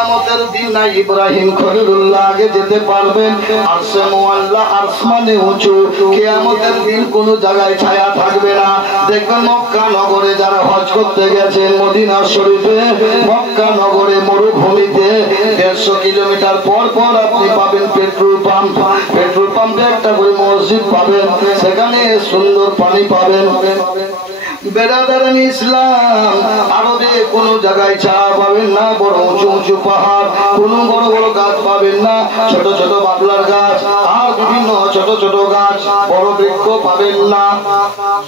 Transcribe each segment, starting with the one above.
কিয়ামতের দিন না ইব্রাহিম খলিলুল্লাহ আগে যেতে পারবেন। আরশে মুআল্লা, আরশ মানে উঁচু। কিয়ামতের দিন কোন জায়গায় ছায়া থাকবে না। দেখবেন মক্কা নগরে যারা হজ করতে গেছেন, মদিনা শরীফে, মক্কা নগরে মরুভূমিতে 150 কিলোমিটার পর পর আপনি পাবেন পেট্রোল পাম্প। পেট্রোল পাম্পে একটা করে মসজিদ পাবেন, সেখানে সুন্দর পানি পাবেন। বেরাদারান ইসলাম, আরবে কোন জায়গায় ছায়া পাবেন না, বড় উঁচু উঁচু পাহাড়, কোন বড় বড় গাছ পাবেন না, ছোট ছোট বাবলার গাছ আর বিভিন্ন ছোট ছোট গাছ, বড় বৃক্ষ পাবেন না।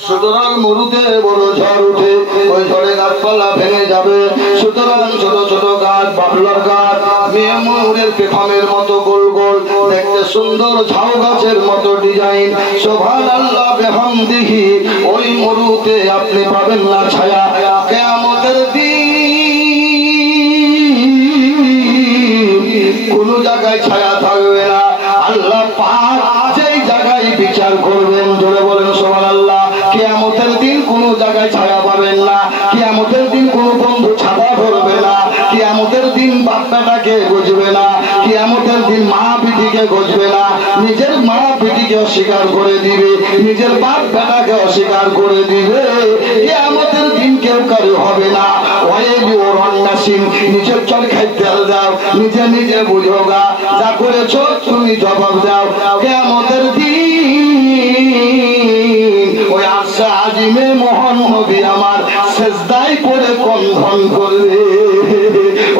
সুতরাং মরুতে বড় ঝড় উঠে, ওই ঝড়ে গাছপালা ভেঙে যাবে। সুতরাং ছোট ছোট গাছ, বাবলার গাছ, ময়ূরের পেখমের মতো গোল গোল, দেখতে সুন্দর, ঝাউ গাছের মতো ডিজাইন। সুবহানাল্লাহ বিহামদিহি, ওই মরুতে আপনি পাবেন না ছায়া। কিয়ামতের দিন কোন জায়গায় ছায়া থাকবে না। আল্লাহ পাক যেই জায়গায় বিচার করবেন, জোরে বলেন সুবহানাল্লাহ। কিয়ামতের দিন কোন জায়গায় ছায়া পাবেন না। কিয়ামতের দিন কোন বন্ধু ছাতা ধরবে না। কিয়ামতের দিন বাচ্চাটাকে বুঝবে না। কিয়ামতের দিন মা পিটিকে বুঝবে না। নিজের মা পিটিকে অস্বীকার করে দিবে, নিজের বাপ বেটাকে অস্বীকার করে দিবে। কিয়ামতের দিন কেউ কারো হবে না। ওয়াইলি ওয়ান্নাসিন, নিজের চল খাইতে দাও, নিজে নিজে বুঝোগা, যা করেছো তুমি জবাব দাও। কিয়ামতের দিন ওই আরশে আজিমে মহান নবী আমার সিজদায় পড়ে কন্ধন করবে,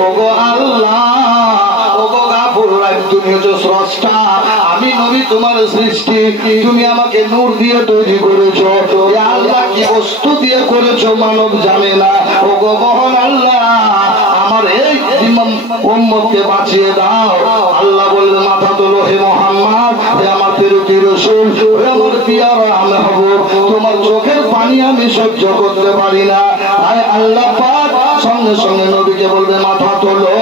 ওগো আল্লাহ, ওগো গাফুর, তুমি হচ্ছে স্রষ্টা, আমি নবী তোমার সৃষ্টি, তুমি আমাকে নূর দিয়ে তৈরি করেছো। আল্লাহ কি বস্তু দিয়ে করেছো মানব জানে না। ওগো মহান আল্লাহ, আমার এই উম্মতকে বাঁচিয়ে দাও। আল্লাহ বললেন মাথা তোলো হে মুহাম্মদ, হে আমার প্রিয় রাসূল, হে আমার পিয়ারা মাহবুব, তোমার চোখের পানি আমি সহ্য করতে পারি না। আয় আল্লাহ পাক সঙ্গে সঙ্গে নবীকে বলবে মাথা তোলো,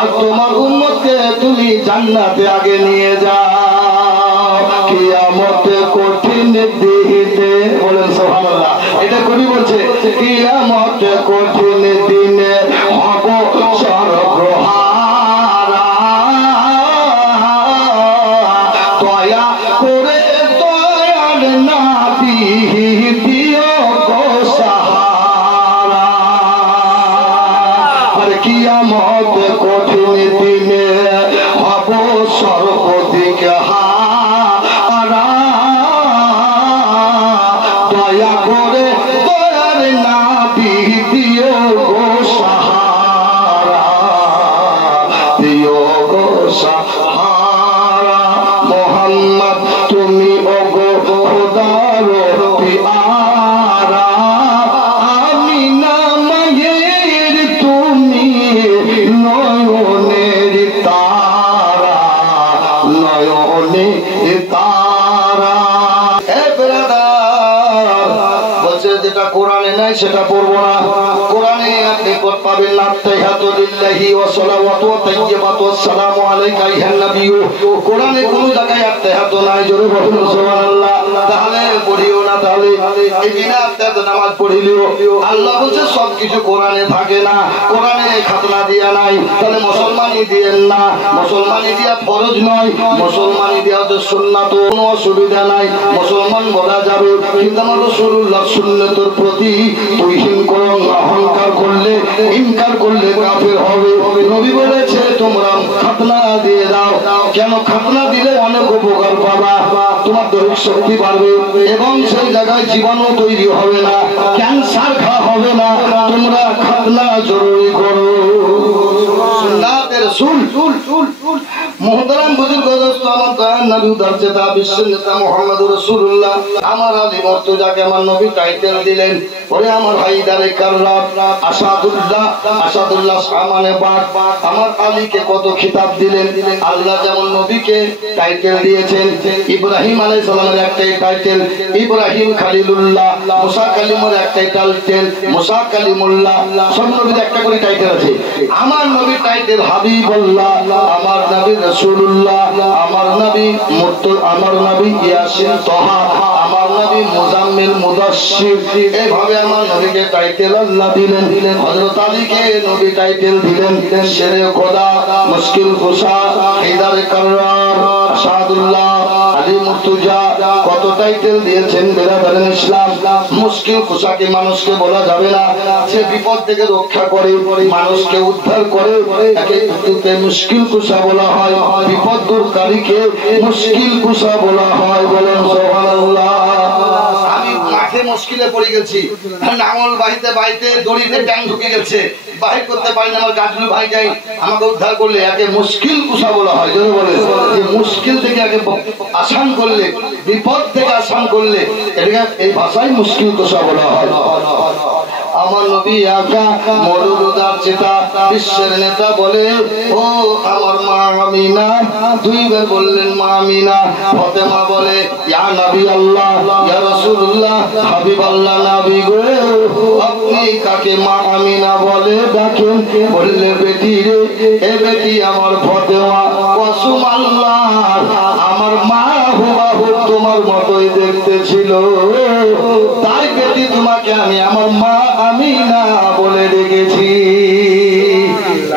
আর তোমার উম্মতকে তুমি জান্নাতে আগে নিয়ে যাও। কিয়ামতে কঠিন দিনে, বলেন সুবহানাল্লাহ। এটা কবি বলছে, কিয়ামতে কঠিন দিনে হব সর্বহারা, দয়া করে দয়ার নবী দিও গো সাহারা। আর কিয়ামতে কঠিন দিনে হব সর্বদিক হারা, দয়া করে দয়ার নবী দিও গো সাহারা, দিও গো সাহারা। মোহাম্মদ তুমি ওগো খোদার পিয়ারা, আমিনা মায়ের তুমি নয়নের তারা, নয়নের তারা। হে ব্রাদার, বলছে যেটা কোরআনে নাই সেটা পড়বো না। কোরআনে আপনি পাবেন না তাহিয়াতু লিল্লাহি ওয়া সালাওয়াতু ওয়া তাইয়্যিবাতু আসসালামু আলাইকা আইয়ুহান নাবিয়্যু। কোরআনে কোন জায়গায় তাহিয়াতু নাই, জোরে বলুন সুবহানাল্লাহ। তাহলে পড়িও না, তাহলে এই বিনা তাহিয়াত নামাজ পড়িলিও আল্লাহ বলছে সব কিছু কোরআনে থাকে না। কোরআনে খাতনা দিয়া নাই, তাহলে মুসলমানি দিয়েন না। মুসলমানি দিয়া ফরজ নয়, মুসলমানি দিয়া তো সুন্নাত, কোনো অসুবিধা নাই, মুসলমান বলা যাবে। কিন্তু আমার রাসূলুল্লাহ সুন্নাতের প্রতি তুহিন করুন, অহংকার করলে, ইনকার করলে কাফের হবে। নবী বলেছে তোমরা খাতনা দিয়ে দাও। কেন? খাতনা দিলে অনেক উপকার পাবা, তোমার দৈহিক শক্তি বাড়বে এবং সেই জায়গায় জীবাণু তৈরি হবে না, ক্যান্সার হবে না। তোমরা খাতনা জরুরি করো। সুন্নাতের রাসূল মুহতারাম বুজুর্গ দোস্ত, আমার দয়ার নবী দরজেতা বিশ্বের নেতা মুহাম্মদুর রাসূলুল্লাহ, আমার আলী মুর্তজাকে আমার নবী টাইটেল দিলেন, ওরে আমার হায়দারে কাররাব, আসাদুল্লাহ, আসাদুল্লাহ সামানে বাদ। আমার আলীকে কত খিতাব দিলেন। আল্লাহ যেমন নবীকে টাইটেল দিয়েছেন, ইব্রাহিম আলাইহিস সালামের একটাই টাইটেল ইব্রাহিম খলিলুল্লাহ, মুসা কালিমের একটাই টাইটেল মুসা কালিমুল্লাহ। সব নবীর একটা করে টাইটেল আছে। আমার নবীর টাইটেল হাবিবুল্লাহ, আমার নবী রাসূলুল্লাহ, আমার নবী মুর্তজা, আমার নবী ইয়াসিন, তাহা, আমার নবী মুজাম্মিল মুদাশশির, এইভাবে আমার নবীকে টাইটেল আল্লাহ দিলেন। হযরত আলীকে নবী টাইটেল দিলেন শেরে খোদা, মুশকিল কুশা, হায়দার কাররার, আসাদুল্লাহ, আলী মুর্তজা, কত টাইটেল দিয়েছেন বেরাদারান ইসলাম। মুশকিল কুশাকে মানুষকে বলা যাবে না, যে বিপদ থেকে রক্ষা করে, মানুষকে উদ্ধার করে, একে মুশকিল কুশা বলা হয়। বিপদ দূরকারীকে মুশকিল কুশা বলা হয়। বলেন সুবহানাল্লাহ। আমি মাঠে মুশকিলে পড়ে গেছি, নাঙল বাইতে বাইতে দড়িতে ট্যাং ঢুকে গেছে, বাহির করতে পারি না, আমার গাছগুলো ভাই যাই, আমাকে উদ্ধার করলে, একে মুশকিল কুশা বলা হয়। যদি বলে যে মুশকিল থেকে একে আসান করলে, বিপদ থেকে আসান করলে, এটাকে এই ভাষায় মুশকিল কুশা বলা হয়। আমার নবী আকা মরুদার চেতা, বিশ্বের নেতা বলে ও আমার মা আমিনা, দুইবার বললেন মা আমিনা। ফাতেমা বলে ইয়া নবী আল্লাহ, ইয়া রাসূলুল্লাহ, হাবিব আল্লাহ, নবী গো আপনি কাকে মা আমিনা বলে ডাকেন? বললে বেটি রে, এ বেটি আমার ফাতেমা, কসম আল্লাহ আমার মা হুবাহু তোমার মতোই দেখতে ছিল, তাই বেটি তোমাকে আমি আমার মা আমিনা বলে ডেকেছি।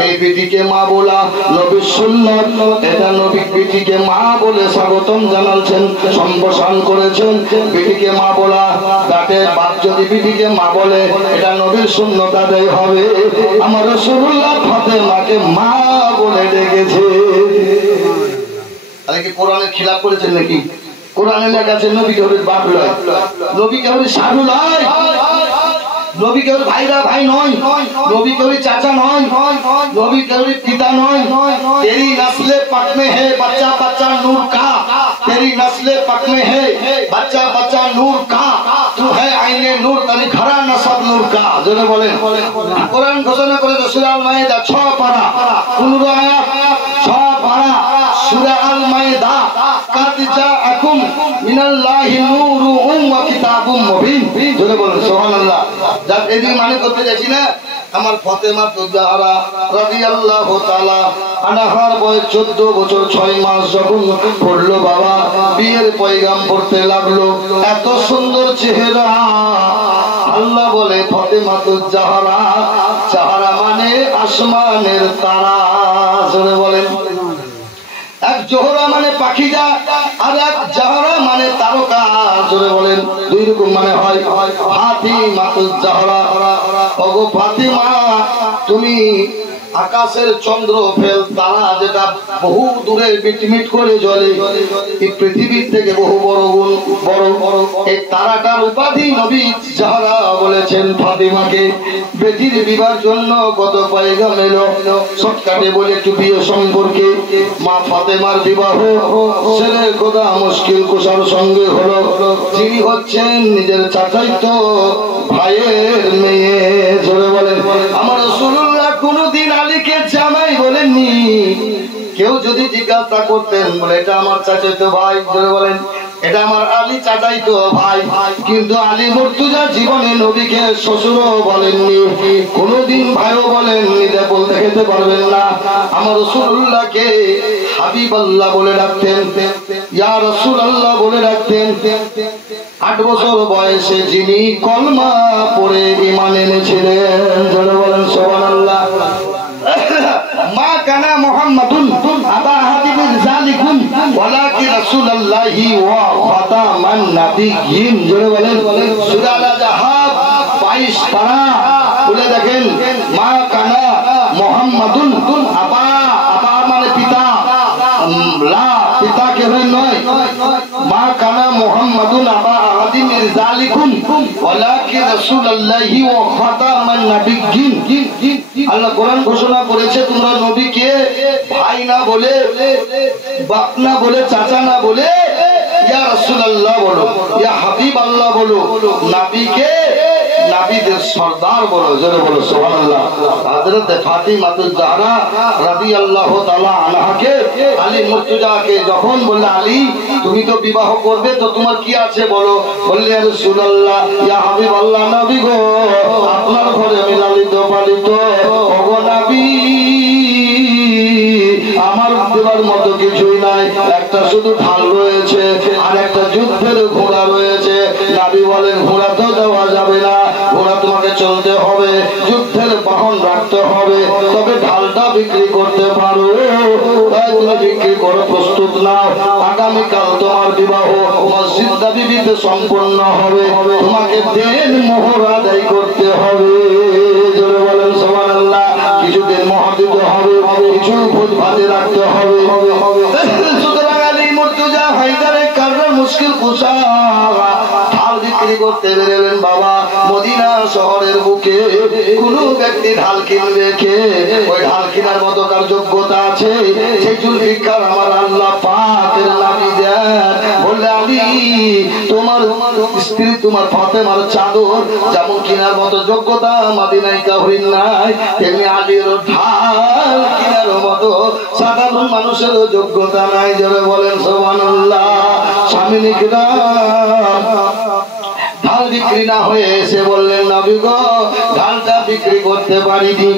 এই বেটিকে মা বলা নবীর সুন্নাত, এটা নবী বেটিকে মা বলে স্বাগতম জানাচ্ছেন, সম্বোধন করেছেন। বেটিকে মা বলা, তাতে বাপ যদি বেটিকে মা বলে, এটা নবীর সুন্নাত আদায় হবে। আমার রাসূলুল্লাহ ফাতেমাকে মা বলে ডেকেছে। আরে কি কোরআনের খিলাফ করেছেন নাকি? কোরআনে লেখা আছে নবী কেবল বাপ নয়, নবী কেবল সাধু নয়, নবী কেবল ভাইরা ভাই নয়, নবী কেবল চাচা নয়, নবী কেবল পিতা নয়। तेरी नस्ल पक में है बच्चा बच्चा नूर का, तेरी नस्ल पक में है बच्चा बच्चा नूर का, तू है आईने नूर तनी घरा नसब नूर का। जोरे बोलें कुरान घोषणा करे सूरा अल माइदा 6 पारा 15 आयात 6 पारा सूरा अल माइदा कद जाअकुम मिनाल्लाहि नूरुम व किताबुम मुबिन। जोरे बोलें सुबहानाल्लाह। जब एदी माने করতে যাচ্ছি না, আমার ফাতেমা তুজাহারা রাদিয়াল্লাহু তাআলা আনহার বয়স 14 বছর 6 মাস যখন পড়লো, বাবা বিয়ের পয়গাম পড়তে লাগলো। এত সুন্দর চেহারা, আল্লাহ বলে ফাতেমা তুজাহারা, জাহারা মানে আসমানের তারা। জোরে বলেন। এক জোহরা মানে পাখিজা, আর এক জাহরা মানে তারকা। জোরে বলেন। দুই রকম মানে হয়। ফাতিমা তুজাহারা, ওগো ফাতিমা তুমি আকাশের চন্দ্র ফেল তারা যেটা বহু দূরে মিটমিট করে জ্বলে, এই পৃথিবীর থেকে বহু বড় এই তারাটার উপাধি নবী যারা বলেছেন ফাতিমাকে। বেটির বিবাহের জন্য কত পয়গাম এলো, শর্টকাটে বলে একটু বিয়ে সম্পর্কে। মা ফাতেমার বিবাহ ছেলে খোদা মুশকিল কুশার সঙ্গে হলো, যিনি হচ্ছেন নিজের চাচাইতো ভাইয়ের মেয়ে। জোরে বলেন। আমার রাসূলুল্লাহ কোনদিন আলীকে জামাই বলেননি। কেউ যদি জিজ্ঞাসা করতেন, বলে এটা আমার চাচাতো ভাই, জোরে বলেন, এটা আমার আলী চাচাইতো ভাই। কিন্তু আলী মুর্তজা জীবনে নবীকে শ্বশুরও বলেননি, কোনদিন ভাইও বলেননি, বলতে খেতে পারবেন না। আমার রাসূলুল্লাহকে হাবিব আল্লাহ বলে ডাকতেন, ইয়া রাসূলুল্লাহ বলে ডাকতেন। 8 বছর বয়সে যিনি কলমা পড়ে ঈমান এনেছিলেন, জোরে বলেন সুবহানাল্লাহ। মা কানা মুহাম্মাদুন আবা হাতিবিন যালিকুম ওয়ালাকি রাসূলুল্লাহি ওয়া খাতামান নাবিয়্যিন। জোরে বলেন। সূরা আল-আহজাব 22 পারা খুলে দেখেন। মা কানা মুহাম্মাদুন আবা, আবা মানে পিতা, লা পিতা কেউ নয়। মা কানা মুহাম্মাদুন আবা আহাদিমিন যালিকুম ওয়ালাকি রাসূলুল্লাহি ওয়া খাতামান নাবিয়্যিন। আল্লাহ কোরআন ঘোষণা করেছে, তোমরা নবীকে ভাই না বলে, বাপ না বলে, চাচা না বলে, ইয়া রাসূলুল্লাহ বলো, ইয়া হাবিব আল্লাহ বলো, নবীকে নবীদের সরদার বলো। জোরে বলো সুবহানাল্লাহ। হযরত ফাতিমা তুজাহারা রাদিয়াল্লাহু তাআলা আনহাকে আলী মুর্তজাকে যখন বলল, আলী তুমি তো বিবাহ করবে, তো তোমার কি আছে বলো। বললে ইয়া রাসূলুল্লাহ, ইয়া হাবিব আল্লাহ, নবী গো আপনার ঘরে আমি লালিত পালিত, ওগো নবী আমার দেবার মতো কিছুই নাই। নয়, একটা শুধু ঢাল রয়েছে আর একটা যুদ্ধের ঘোড়া রয়েছে। নবী বলেন ঘোড়া তো দেওয়া যাবে না, ঘোড়া তোমাকে চলতে হবে, যুদ্ধের বাহন রাখতে হবে, তবে ঢালটা বিক্রি করতে পারো। তাই তুমি বিক্রি করো, প্রস্তুত নাও। আগামীকাল তোমার বিবাহ মসজিদ নববীতে সম্পন্ন হবে, তোমাকে দেন মোহর আদায় করতে হবে। জোরে বলেন সুবহানাল্লাহ। কিছুদিন মোহর দিতে হবে, কিছু ভোজ ভাতে রাখতে হবে। সুতরাং আলী মুর্তজা হায়দারে কাররার মুশকিল কুশা ঢাল বিক্রি করতে বেরোলেন। বাবা মদিনা শহরের বুকে কোন ব্যক্তি ঢাল কিনবে কে? ওই ঢাল কেনার মতো কার যোগ্যতা আছে? সেই জুলফিকার আমার আল্লাহ পাকের নবী দেন। বললে আলী তোমার স্ত্রী তোমার ফাতেমার চাদর যেমন কেনার মতো যোগ্যতা মদিনায় কাউরির নাই, তেমনি আলীর ঢাল কেনার মতো সাধারণ মানুষের যোগ্যতা নাই। যারা বলেন সুবহানাল্লাহ। স্বামীরা ঢাল বিক্রি না হয়ে এসে বললেন নবী গো ঢালটা বিক্রি করতে পারিনি।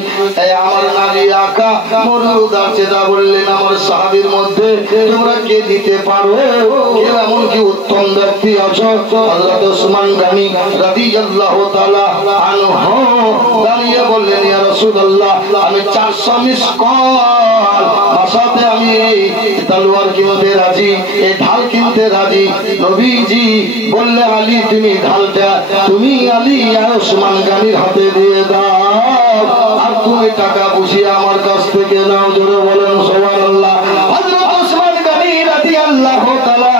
আমার নারী আকা মরুদার চেতা বললেন আমার সাহাবীর মধ্যে তোমরা কে দিতে পারো? কেউ এমন কি উত্তম ব্যক্তি আছো? হযরত ওসমান গনি রাদিয়াল্লাহু তাআলা আনহু দাঁড়িয়ে বললেন ইয়া রাসূলুল্লাহ আমি 400 মিসকাল বাসাতে আমি এই তলোয়ার কিনতে রাজি, এই ঢাল কিনতে রাজি। নবীজি বললে আলী তুমি ঢালটা তুমি আলী ওসমান গনির হাতে দিয়ে দাও, আর তুমি টাকা বুঝিয়ে আমার কাছ থেকে নাও। জোরে বলেন সুবহানাল্লাহ। হযরত ওসমান গনি রাদিয়াল্লাহু তাআলা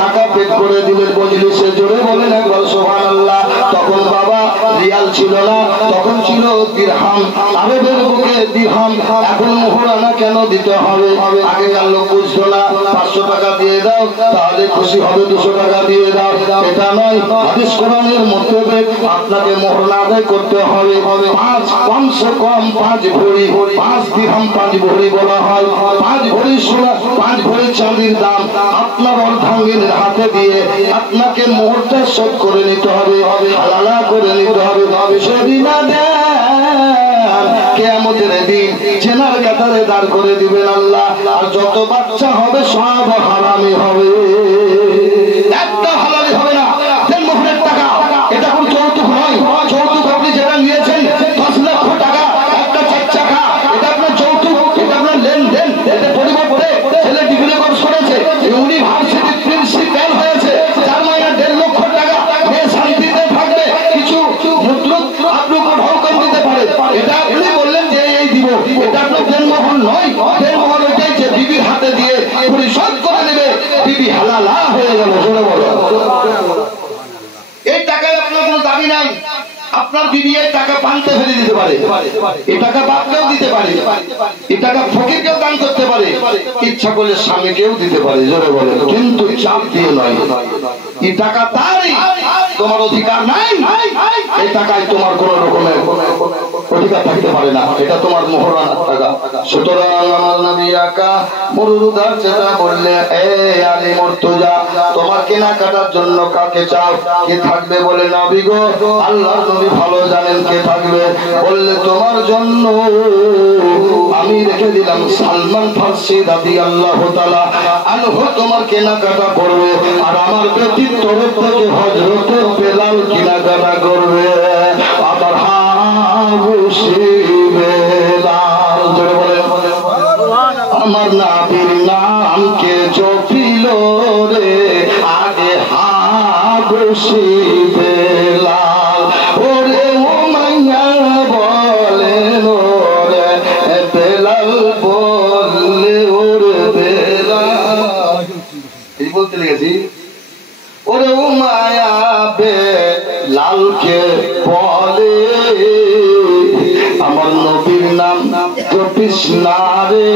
টাকা পেড করে দিলেন মজলিসে। জোরে বলেন একবার সুবহানাল্লাহ। তখন বাবা রিয়াল ছিল না, তখন ছিল দিরহাম। আরবের বুকে দিরহাম। এখন মোহরানা কেন দিতে হবে? আগেকার লোক বুঝতো না 500 টাকা দিয়ে দাও তাহলে খুশি হবে, 200 টাকা দিয়ে দাও, এটা নয়। হাদিস কোরআনের মধ্যে আপনাকে মোহরানা আদায় করতে হবে। 5 কম 5 ভরি, 5 দিরহাম 5 ভরি বলা হয়। 5 ভরি সোনা 5 ভরি চাঁদির দাম আপনার অর্ধাঙ্গিনীর হাতে দিয়ে আপনাকে মোহরটা শোধ করে নিতে হবে, হালালা করে নিতে হবে। সেদিন কিয়ামতের দিন জেনার কাতারে দাঁড় করে দিবেন আল্লাহ। আর যত বাচ্চা হবে সব হারামি হবে, একটা হালালি হবে না। দেন মোহরের টাকা, এটা কোন যৌতুক নয়। যৌতুক আপনি যেটা নিয়েছেন 10 লক্ষ টাকা একটা 4 চাকা, এটা আপনার যৌতুক, এটা আপনার লেনদেন। এতে পরিবর্তে ছেলে ডিগ্রি কোর্স করেছে, ইউনিভার্সিটি প্রিন্সিপাল হয়েছে, যার মাইনে 1.5 লক্ষ টাকা, মেয়ে শান্তিতে থাকবে, কিছু মুদ্রক আপনি হুকুম দিতে পারে, এটা আপনি বললেন যে এই দিব, এটা আপনার দেনমোহর নয়। দেনমোহর এটাই যে বিবির হাতে দিয়ে পরিশোধ করে দেবে, বিবি হালালা হয়ে গেল। জোরে বলো। এই টাকায় আপনার কোনো দাবি নাই। আপনার বিবি এই টাকা পান্তে ফেলে দিতে পারে, এই টাকা বাপকেও দিতে পারে, এই টাকা ফকিরকেও দান করতে পারে, ইচ্ছা করলে স্বামীকেও দিতে পারে। জোরে বলে। কিন্তু চাপ দিয়ে নয়। এই টাকা তারই, তোমার অধিকার নাই। এই টাকায় তোমার কোন রকমের অধিকার থাকতে পারে না, এটা তোমার মোহরানা টাকা। সুতরাং আমার নবী আকা মরুদার চেতা বললে এ আলী মুর্তজা তোমার কেনাকাটার জন্য কাকে চাও? কে থাকবে? বলে নবী গো আল্লাহর নবী ভালো জানেন কে থাকবে। বললে তোমার জন্য আমি রেখে দিলাম সালমান ফারসি রাদিয়াল্লাহু তাআলা আনহু তোমার কেনাকাটা করবে, আর আমার ব্যক্তির তরফ থেকে হযরত বেলাল কেনাকাটা করবে। আবার বেলাল জোরে বলে আমার নবীর নাম কে জপিল রে আগে হাবশি বেলাল। ওরে উমাইয়া বলেন ওরে বেলাল বললে ওরে বেলাল এই বলতে লেগেছি। ওরে উমাইয়া বেলালকে বলে আমার নবীর নাম জপিস না রে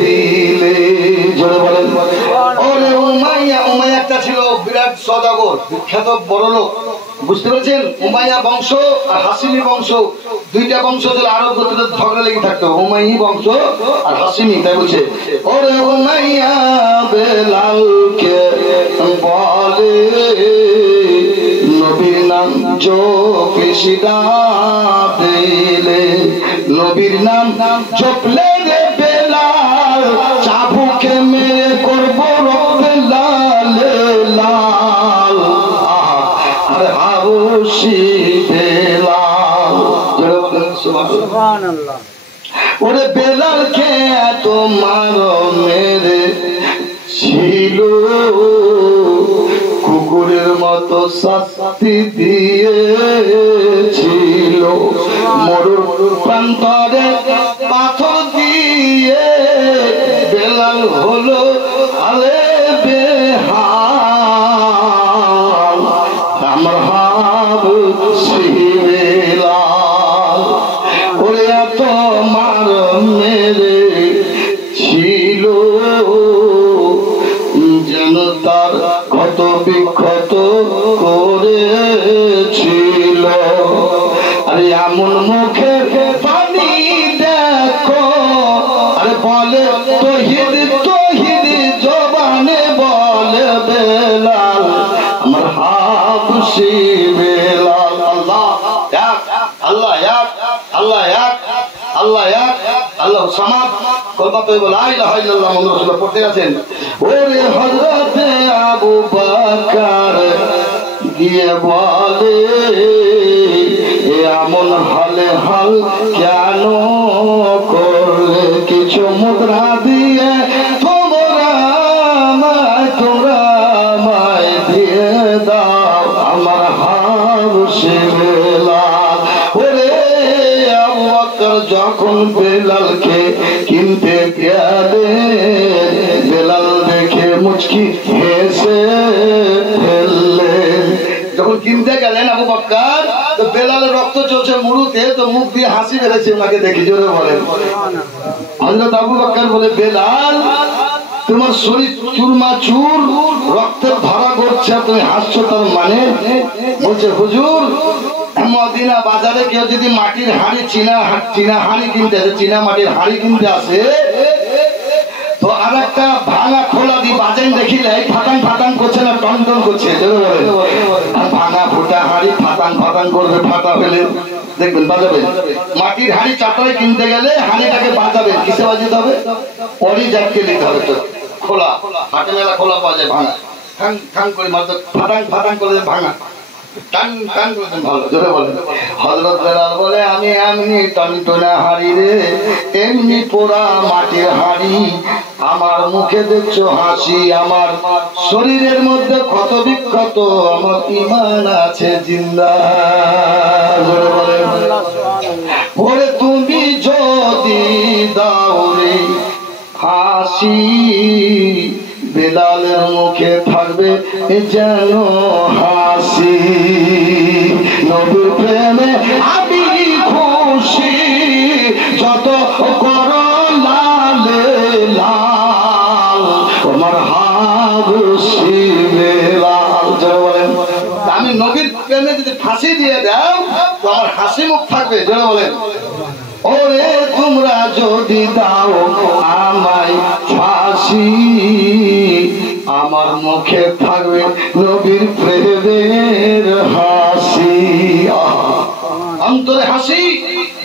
দিলে। জোরে বলেন। ওরে উমাইয়া, উমাইয়া একটা ছিল বিরাট সওদাগর, বিখ্যাত বড় লোক। বুঝতে পেরেছেন? উমাইয়া বংশ আর হাসিমি বংশ, দুইটা বংশ ছিল আরব গোত্রের ঝগড়া লেগে থাকতো, উমাইয়ি বংশ আর হাসিমি। তাই বলছে ওরে উমাইয়া বেলালকে বলে নবীর নাম জপিস না দিলে, নবীর নাম জপলে রে বেলাল চাবুকে মেরে করবো রক্তে লাল লাল আর হাবশি বেলাল। সুবহানাল্লাহ। ওরে বেলালকে এত মারো মেরে ছিল কুকুরের মতো শাস্তি দিয়েছিল মরুর প্রান্তরে পাথর দিয়ে বেলাল হলো আলে বেহাল আমার হাবশি বেলাল। ওরে এত মার মেরে ছিল যেন তার ক্ষত বিক্ষত করেছিল। আরে এমন মুখের পানি দেখো আরে বলে তহিদ তহিদ জবানে বলে বেলাল আমার হাবশি বেলাল। আল্লাহ এক আল্লাহ এক আল্লাহ এক আল্লাহ এক আল্লাহ সামাদ কলমাতে লা ইলাহা ইল্লাল্লাহ মুহাম্মাদুর রাসূলুল্লাহ পড়তে আছেন। ওরে হযরতে আবু বকর গিয়ে বলে এমন হালে হাল কেন করলে কিছু মুদ্রা দিয়ে তোমরা আমায় দিয়ে দাও আমার হাবশি বেলাল। ওরে আবু বকর যখন বেলালকে কিনতে গেলে বেলাল দেখে মুচকি হেসে ফেললেন। যখন কিনতে গেলেন আবু বকর তো বেলালের রক্ত চলছে মুড়ুতে তো মুখ দিয়ে হাসি বেড়েছে ওনাকে দেখে জোরে বলেন। হযরত আবু বকর বলে বেলাল তোমার শরীর চুরমা চুর রক্তের ধারা করছে তুমি হাসছো তার মানে? বলছে হুজুর মদিনা বাজারে কেউ যদি মাটির হাঁড়ি চীনা হাঁড়ি কিনতে আসে চীনা মাটির হাঁড়ি কিনতে আসে তো আর একটা ভাঙা খোলা দিয়ে বাজাই দেখিলে ফাটাং ফাটাং করছে না টন টন করছে ভাঙা ফুটা হাঁড়ি ফাটাং ফাটাং করবে ফাটা ফেলে দেখবেন বাজাবেন। মাটির হাঁড়ি চাটাই কিনতে গেলে হাঁড়িটাকে বাজাবেন কিসে বাজাতে হবে? পরি জাতকে নিতে হবে। তো খোলা হাটে মেলা খোলা পাওয়া যায় ভাঙা ঠাং ঠাং করে মাত্র ফাটাং ফাটাং করে ভাঙা টান টান করে ভালো জোরে বলেন। হযরত বেলাল বলে আমি এমনি টনটনা হাঁড়ি রে এমনি পোড়া মাটির হাঁড়ি আমার মুখে দেখছো হাসি আমার শরীরের মধ্যে ক্ষত বিক্ষত আমার ঈমান আছে জিন্দা জোরে বলেন। ওরে তুমি যদি দাও রে হাসি বেলালের মুখে থাকবে যেন হাসি নবীর প্রেমে আমি খুশি যত করো লাল লাল তোমার হাবশি বেলাল জোরে বলেন। আমি নবীর প্রেমে যদি ফাঁসি দিয়ে দাও তো আমার হাসি মুখ থাকবে জোরে বলেন। ওরে তোমরা যদি দাও আমায় ফাঁসি আমার মুখে থাকবে নবীর প্রেমের হাসি। অন্তরে হাসি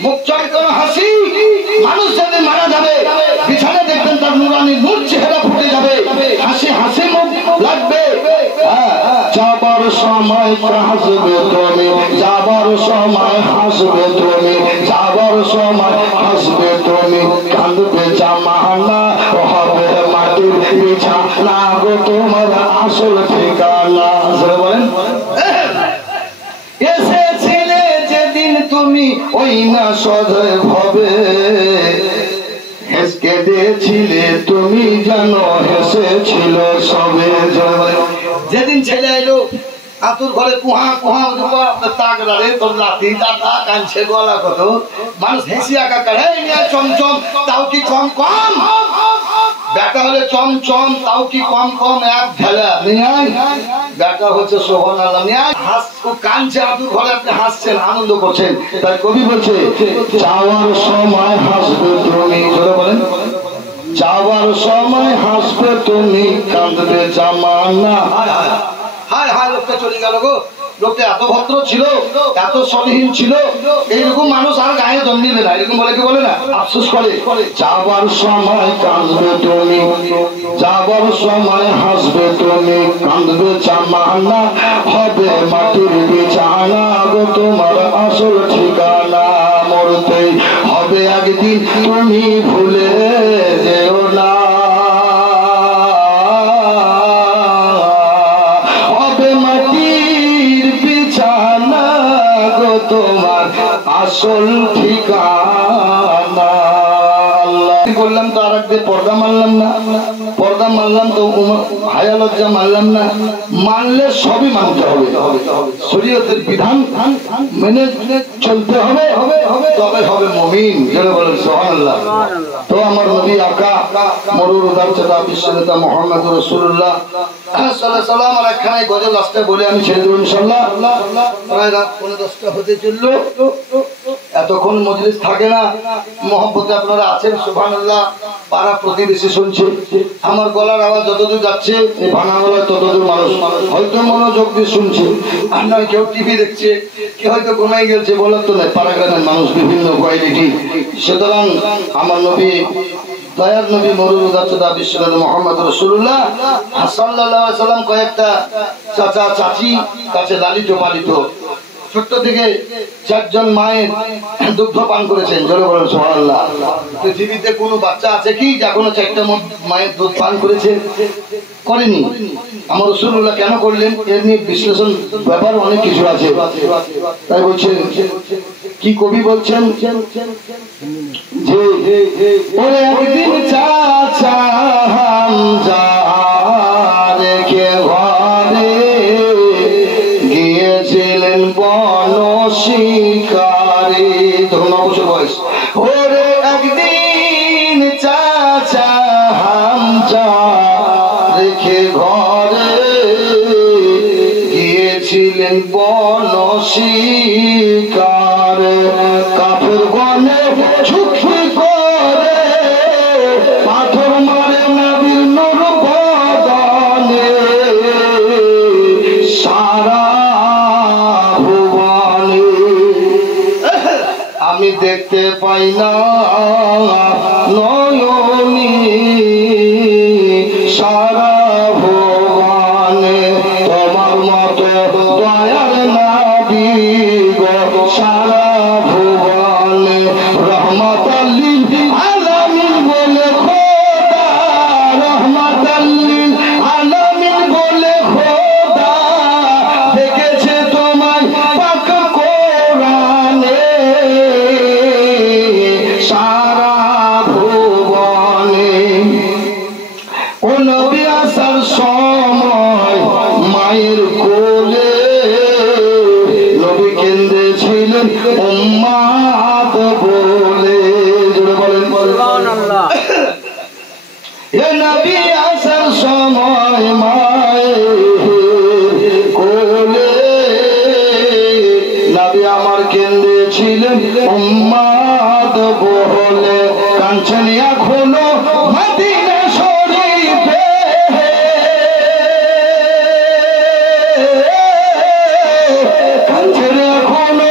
মুখ চড়কানো হাসি মানুষ যাদের মারা যাবে বিছানা দেখবেন তার নুরানি নূর চেহারা ফুটে যাবে হাসি হাসি মুখ লাগবে। যাবার সময় হাসবে তুমি যাবার সময় হাসবে তুমি যাবার সময় হাসবে তুমি কাঁদবে জামানা হবে মাটির বিছানা গো তোমার আসল ঠিকানা বলেন। এসেছিলে যেদিন তুমি ওই না সদয় ভাবে হেসকে দিয়েছিলে তুমি জানো হেসেছিল সবে যেদিন ছেলে এলো আতুর ঘরে কুহা কুহা তাগড়ারে তোর লাঠি দাঁতা কানছে গলা কত মানুষ হেসিয়া কাকার হে নিয়ে চমচম তাও কি কম কম বেটা হলে চমচম তাও কি কম কম এক ঢেলা বেটা হচ্ছে সোহন আল্লাহ কানছে আতুর ঘরে আপনি হাসছেন আনন্দ করছেন। তাই কবি বলছে যাওয়ার সময় হাসবে তুমি ধরে বলেন যাওয়ার সময় হাসবে তুমি কাঁদবে জামানা। হায় হায় লোকটা চলে গেল গো লোকটা এত ভদ্র ছিল, এত সলিহীন ছিল, এইরকম মানুষ আর গায়ে জন্মিবে না। এরকম বলে কি বলে না, আফসোস করে। যাবার সময় কাঁদবে তুমি, যাবার সময় হাসবে তুমি, কাঁদবে জামানা, হবে মাটির বিছানা গো তোমার আসল ঠিকানা। মরতে হবে একদিন, তুমি ভুলে যেও না, হবে মাটির বিছানা গো তোমার আসল ঠিকানা। করলাম তো আর একদিন পর্দা মানলাম না, পর্দা মানলাম তো হায়া লজ্জা মানলাম না। মানলে সবই মানতে হবে, শরীয়তের বিধান মেনে চলতে হবে, তবে হবে মুমিন। যেন বলেন সুবহানাল্লাহ। তো আমার নবী আকা মরুর উদার চেতা বিশ্বনেতা মুহাম্মদ রাসূলুল্লাহ সাল্লাল্লাহু আলাইহি ওয়াসাল্লাম আর একখানে গজল লাস্টে বলে আমি ছেড়ে দেব ইনশাআল্লাহ। প্রায় রাত 10:30 হতে চললো, এতক্ষণ মজলিস থাকে না। মহব্বতে আপনারা আছেন সুবহানাল্লাহ, পাড়া প্রতিবেশী শুনছে আমার গলার আওয়াজ যতদূর যাচ্ছে, এই ভাঙা গলায় ততদূর মানুষ হয়তো মনোযোগ দিয়ে শুনছে। আর নয় কেউ টিভি দেখছে, কেউ হয়তো ঘুমাই গেছে, বলার তো নাই, পাড়া গ্রামের মানুষ বিভিন্ন কোয়ালিটি। সুতরাং আমার নবী, দয়ার নবী মরুর উদারতা বিশ্বনেতা মুহাম্মদ রাসূলুল্লাহ সাল্লাল্লাহু আলাইহি ওয়াসাল্লাম কয়েকটা চাচা চাচি কাছে লালিত পালিত, ছোট্ট থেকে 4 জন মায়ের দুগ্ধ পান করেছেন। জোরে বলেন সুবহানাল্লাহ। পৃথিবীতে কোনো বাচ্চা আছে কি যে এখনো 4টা মায়ের দুধ পান করেছে? করেনি। আমার রাসূলুল্লাহ কেন করলেন এর নিয়ে বিশ্লেষণ ব্যাপার অনেক কিছু আছে। তাই বলছেন, কি কবি বলছেন যে ওরে একদিন চাচা হামজা রেখে ঘরে গিয়েছিলেন বন শিকারে। ধরুন অবসর বয়স। ওরে একদিন চাচা হামজা রেখে ঘরে গিয়েছিলেন বন শিকারে, কাফের গনে ঝুঁকি করে পাথর মারে নবীর নূর বদনে, সারা ভুবনে আমি দেখতে পাই না নয়নি, সারা ভুবনে তোমার মতো দয়ার নবী গো, সারা ভুবনে রহমাতাল লিল আলামিন বলে খোদা, রহমাতাল লিল আলামিন বলে খোদা দেখেছে তোমায় পাক কোরআনে, সারা ভুবনে। ও নবী আসার সময় মায়ের কোলে নবী কেঁদেছিলেন উম্মাত বলে। জোরে বলেন সুবহানাল্লাহ। এ নবী আসার সময় মায়ের কোলে নবী আমার কেঁদেছিলেন উম্মাত বলে। কাঞ্চন এখনো মদিনা শরীফে, কাঞ্চন এখনো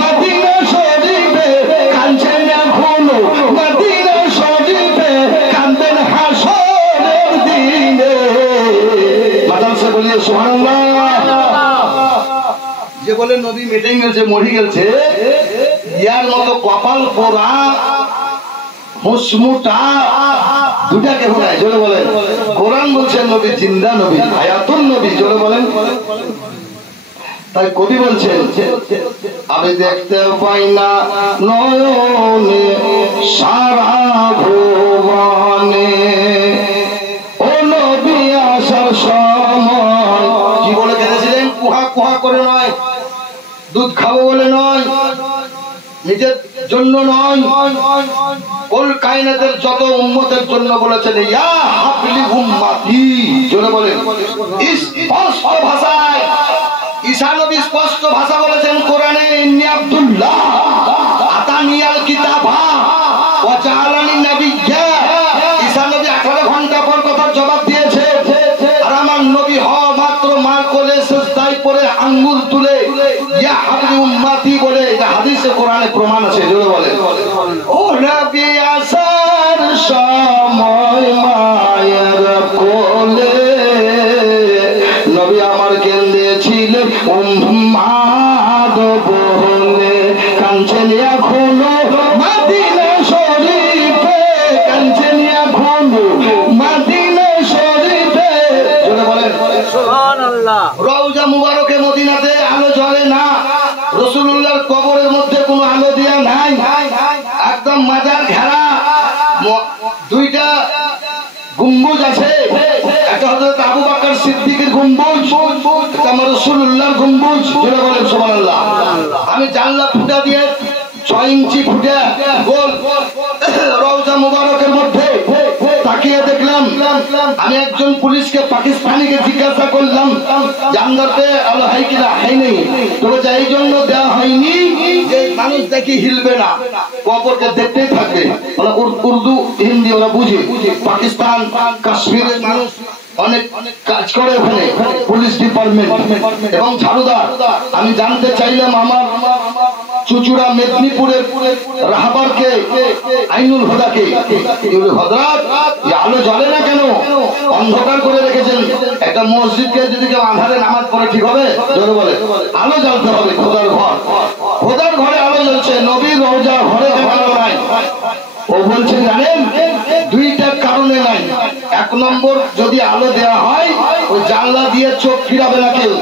মদিনা শরীফে, কাঞ্চন এখনো মদিনা শরীফে, কান্দেন হাসরের দিনে। মাদ্রাসা বলিয়ে সুবহানাল্লাহ। যে বলে নবী মিটিং গেছে মরি গেছে, ইয়ার মতো কপাল পোড়া মুসমুটা দুটা কেউ নাই। জোরে বলেন। কোরআন বলছেন নবী জিন্দা নবী, হায়াতুন নবী। জোরে বলেন। তাই কবি বলছেন, আমি দেখতে পাই না নয়নে সারা ভুবনে, ও নবী আসার সময়। কি বলে কেঁদেছিলেন? কুহা কুহা করে নয়, দুধ খাবো বলে নয়, নিজের জন্য নয়, কুল কায়নাতের যত উম্মতের জন্য বলেছেন ইয়া হাবলি উম্মতি। জোরে বলেন। স্পষ্ট ভাষায় ঈসা নবী স্পষ্ট ভাষা বলেছেন কোরআনে, ইন্নী আব্দুল্লাহ আতানিয়াল কিতাবা ওয়া জাআলানি নাবিয়্যা। ঈসা নবী 18 ঘন্টা পর কথার জবাব দিয়েছে, আর আমার নবী হওয়া মাত্র মার কোলে সিজদায় পড়ে আঙ্গুল তুলে দুইটা গম্বুজ আছে, একটা হযরত আবু বকর সিদ্দিকের গম্বুজ, একটা আমার রাসূলুল্লাহর গম্বুজ। জোরে বলেন সুবহানাল্লাহ। আমি জানলা ফুটা দিয়ে 6 ইঞ্চি ফুটা গোল রওজা মুবারকের মধ্যে তাকিয়ে দেখলাম। আমি একজন পুলিশকে পাকিস্তানিকে জিজ্ঞাসা করলাম জান্নাতে আলো হয় কিনা, হয় নাই। তবে এই জন্য দেওয়া হয়নি যে মানুষ দেখি হিলবে না, কবরকে দেখতেই থাকবে। ওরা উর্দু হিন্দি ওরা বুঝে। পাকিস্তান কাশ্মীরের মানুষ অনেক কাজ করে ওখানে, পুলিশ ডিপার্টমেন্ট এবং ঝাড়ুদার। আমি জানতে চাইলাম আমার চুচুড়া মেদিনীপুরের রাহবারকে, আইনুল হুদাকে, হযরত আলো জ্বলে না কেন, অন্ধকার করে রেখেছেন। একটা মসজিদকে যদি কেউ আঁধারে নামাজ পড়ে ঠিক হবে? জোরে বলে আলো জ্বলতে হবে। খোদার ঘর, খোদার ঘরে আলো জ্বলছে, নবীর রওজা ঘরে আলো নাই। ও বলছে জানেন দুইটা কারণে নাই। এক নম্বর, যদি আলো দেওয়া হয় ওই জানলা দিয়ে চোখ ফিরাবে না কেউ।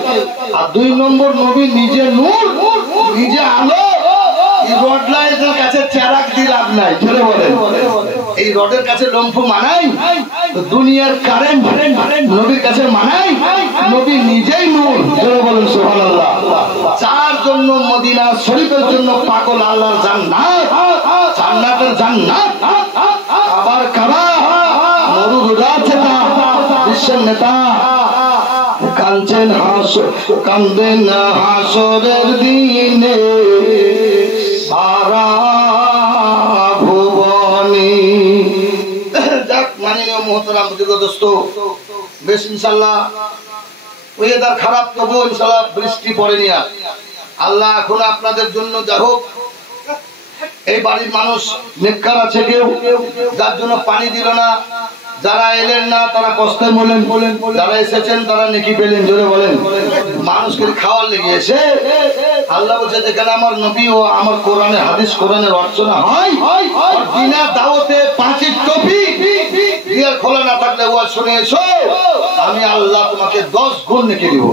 আর 2 নম্বর, নবী নিজে নূর, নিজে আলো। রড লাইটের কাছে চেরাক দিয়ে লাভ নাই। জোরে বলেন এই রডের কাছে লম্ফ মানাই? দুনিয়ার কারেন্ট নবীর কাছে মানাই? নবী নিজেই নূর। জোরে বলেন সুবহানাল্লাহ। যার জন্য মদিনা শরীফের জন্য পাগল আল্লাহর জান্নাত, জান্নাতের জান্নাত। আবার কাবা মরুদা চেতা বিশ্বের নেতা কাঞ্চেন কান্দেন হাসরের দিনে সারা ভুবনী। যাক মাননীয় মোহতারাম দোস্ত, বেশ ইনশাআল্লাহ ওয়েদার খারাপ, তবুও ইনশাআল্লাহ বৃষ্টি পড়েনি। আর আল্লাহ এখন আপনাদের জন্য যা হোক, এই বাড়ির মানুষ নেককার আছে কেউ, যার জন্য পানি দিল না। যারা এলেন না তারা কষ্টে বলেন, যারা এসেছেন তারা নেকি পেলেন। জোরে বলেন মানুষকে খাওয়ার লেগে এসে আল্লাহ বলছে যেখানে আমার নবী ও আমার কোরআনের হাদিস কোরআনের অর্চনা হয়, বিনা দাওয়াতে 5 টপি ইয়ার খোলা না থাকলে ওয়াজ শুনে এসো, আমি আল্লাহ তোমাকে 10 গুণ নেকি দিব।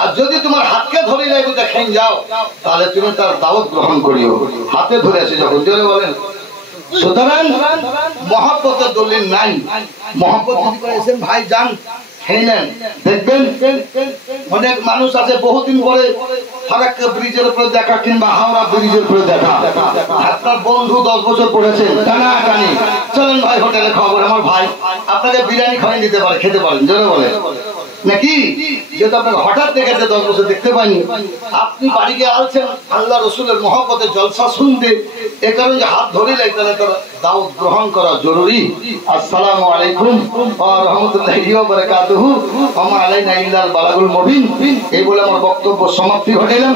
আর যদি তোমার হাতকে ধরে যাই দেখেন যাও, তাহলে তুমি তার দাওয়াত গ্রহণ করিও। হাতে ধরে আসে যখন। জোরে বলেন। সুতরাং মহব্বতের দলিল নাই। মহব্বত যদি করেছেন ভাই যান খেয়ে নেন। দেখবেন অনেক মানুষ আছে বহুদিন পরে ফারাক্কা ব্রিজের উপরে দেখা কিংবা হাওড়া ব্রিজের উপরে দেখা। আপনার বন্ধু 10 বছর পড়েছেন, টানা টানি চলেন ভাই হোটেলে খাবো, আমার ভাই আপনাকে বিরিয়ানি খাওয়াই দিতে পারে, খেতে পারেন। জোরে বলে নাকি? যেহেতু আপনাকে হঠাৎ দেখেছে 10 বছর দেখতে পাইনি, আপনি বাড়িকে আসছেন আল্লাহ রসুলের মহব্বতের জলসা শুনতে, এ কারণে যে হাত ধরে লাগে তাহলে তার দাওয়াত গ্রহণ করা জরুরি। আসসালামু আলাইকুম ওয়া রাহমাতুল্লাহি ওয়া বারাকাতুহু। ওয়া মা আলাইনা ইল্লাল বালাগুল মুবিন। এই বলে আমার বক্তব্য সমাপ্তি ঘটাইলাম।